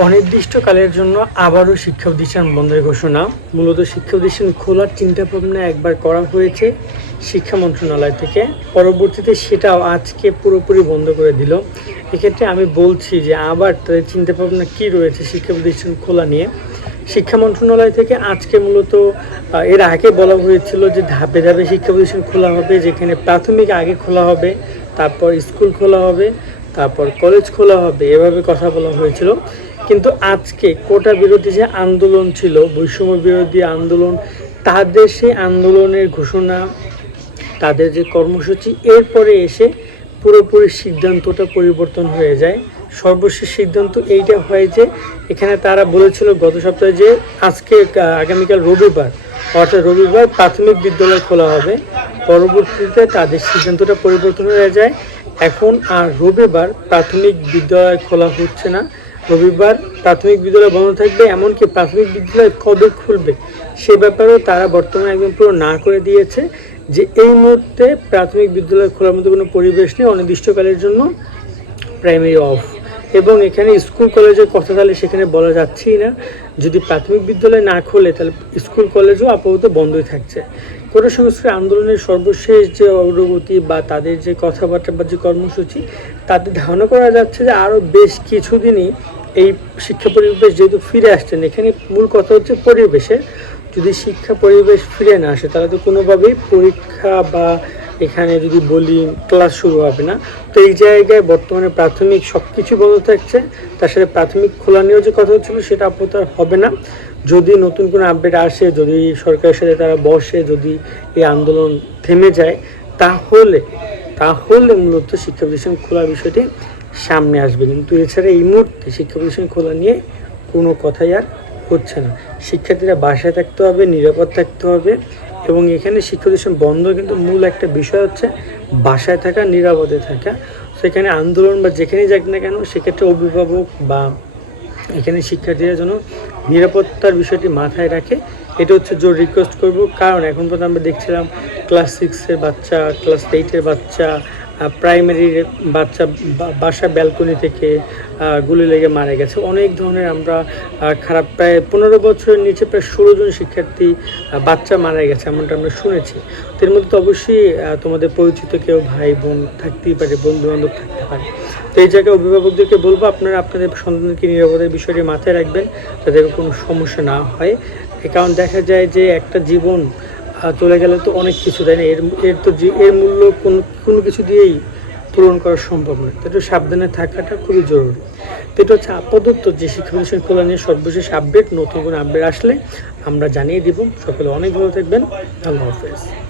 অনির্দিষ্টকালের জন্য আবারও শিক্ষা প্রতিষ্ঠান বন্ধের ঘোষণা। মূলত শিক্ষা প্রতিষ্ঠান খোলার চিন্তা ভাবনা একবার করা হয়েছে শিক্ষা মন্ত্রণালয় থেকে। পরবর্তীতে সেটাও আজকে পুরোপুরি বন্ধ করে দিল। এক্ষেত্রে আমি বলছি যে আবার তাদের চিন্তা ভাবনা কী রয়েছে শিক্ষা প্রতিষ্ঠান খোলা নিয়ে। শিক্ষা মন্ত্রণালয় থেকে আজকে মূলত এর আগে বলা হয়েছিল যে ধাপে ধাপে শিক্ষা প্রতিষ্ঠান খোলা হবে, যেখানে প্রাথমিক আগে খোলা হবে, তারপর স্কুল খোলা হবে তারপর কলেজ খোলা হবে, এভাবে কথা বলা হয়েছিল। কিন্তু আজকে কোটা বিরোধী যে আন্দোলন ছিল, বৈষম্য বিরোধী আন্দোলন, তাদের সেই আন্দোলনের ঘোষণা, তাদের যে কর্মসূচি, এরপরে এসে পুরোপুরি সিদ্ধান্তটা পরিবর্তন হয়ে যায়। সর্বশেষ সিদ্ধান্ত এইটা হয় যে, এখানে তারা বলেছিল গত সপ্তাহে যে আজকে আগামীকাল রবিবার, অর্থাৎ রবিবার প্রাথমিক বিদ্যালয় খোলা হবে। পরবর্তীতে তাদের সিদ্ধান্তটা পরিবর্তন হয়ে যায়। এখন আর রবিবার প্রাথমিক বিদ্যালয় খোলা হচ্ছে না। রবিবার প্রাথমিক বিদ্যালয় বন্ধ থাকবে, এমনকি প্রাথমিক বিদ্যালয় কবে খুলবে সে ব্যাপারেও তারা বর্তমানে একদম পুরো না করে দিয়েছে যে এই মুহূর্তে প্রাথমিক বিদ্যালয় খোলার মধ্যে কোনো পরিবেশ নেই, অনির্দিষ্টকালের জন্য প্রাইমারি অফ এবং এখানে স্কুল কলেজের কথা তাহলে সেখানে বলা যাচ্ছেই না। যদি প্রাথমিক বিদ্যালয় না খোলে তাহলে স্কুল কলেজও আপাতত বন্ধই থাকছে। কোটা সংস্কার আন্দোলনের সর্বশেষ যে অগ্রগতি বা তাদের যে কথাবার্তা বা যে কর্মসূচি, তাতে ধারণা করা যাচ্ছে যে আরও বেশ কিছুদিনই এই শিক্ষা পরিবেশ যেহেতু ফিরে আসছেন এখানে মূল কথা হচ্ছে পরিবেশে। যদি শিক্ষা পরিবেশ ফিরে না আসে, তাহলে তো কোনোভাবেই পরীক্ষা বা এখানে যদি বলি ক্লাস শুরু হবে না। তো এই জায়গায় বর্তমানে প্রাথমিক সব কিছু বন্ধ থাকছে। তার সাথে প্রাথমিক খোলা নিয়েও যে কথা হচ্ছিল, সেটা আপাতত আর হবে না। যদি নতুন কোনো আপডেট আসে, যদি সরকারের সাথে তারা বসে, যদি এই আন্দোলন থেমে যায়, তাহলে তাহলে মূলত শিক্ষা প্রতিষ্ঠান খোলার বিষয়টি সামনে আসবে। কিন্তু এছাড়া এই মুহূর্তে শিক্ষা প্রতিষ্ঠান খোলা নিয়ে কোনো কথাই আর হচ্ছে না। শিক্ষার্থীরা বাসায় থাকতে হবে, নিরাপদ থাকতে হবে এবং এখানে শিক্ষা প্রতিষ্ঠান বন্ধ কিন্তু মূল একটা বিষয় হচ্ছে বাসায় থাকা, নিরাপদে থাকা। সেখানে আন্দোলন বা যেখানেই যাক না কেন, সেক্ষেত্রে অভিভাবক বা এখানে শিক্ষার্থীরা যেন নিরাপত্তার বিষয়টি মাথায় রাখে। এটা হচ্ছে জোর রিকোয়েস্ট করব। কারণ এখন পর্যন্ত আমরা দেখছিলাম ক্লাস সিক্সের বাচ্চা ক্লাস এইটের বাচ্চা প্রাইমারির বাচ্চা বাসা ব্যালকনি থেকে গুলি লেগে মারা গেছে। অনেক ধরনের আমরা খারাপ, প্রায় পনেরো বছরের নিচে প্রায় ষোলো জন শিক্ষার্থী বাচ্চা মারা গেছে এমনটা আমরা শুনেছি। তো এর মধ্যে তো অবশ্যই তোমাদের পরিচিত কেউ ভাই, বোন থাকতেই পারে বন্ধু বান্ধব থাকতে পারে। তো এই জায়গায় অভিভাবকদেরকে বলব, আপনারা আপনাদের সন্তানকে নিরাপদের বিষয়টি মাথায় রাখবেন, যাতে কোনো সমস্যা না হয়। কারণ দেখা যায় যে একটা জীবন চলে গেলে তো অনেক কিছু দেয় না? এর এর তো যে- এর মূল্য কোনো কোনো কিছু দিয়েই পূরণ করা সম্ভব নয়। তো সাবধানে থাকাটা খুবই জরুরি। তো এটা হচ্ছে আপাতত যে শিক্ষা প্রতিষ্ঠান খোলা নিয়ে সর্বশেষ আপডেট নতুন কোনো আপডেট আসলে আমরা জানিয়ে দিব। সকলে অনেক ভালো থাকবেন। আল্লাহ হাফেজ।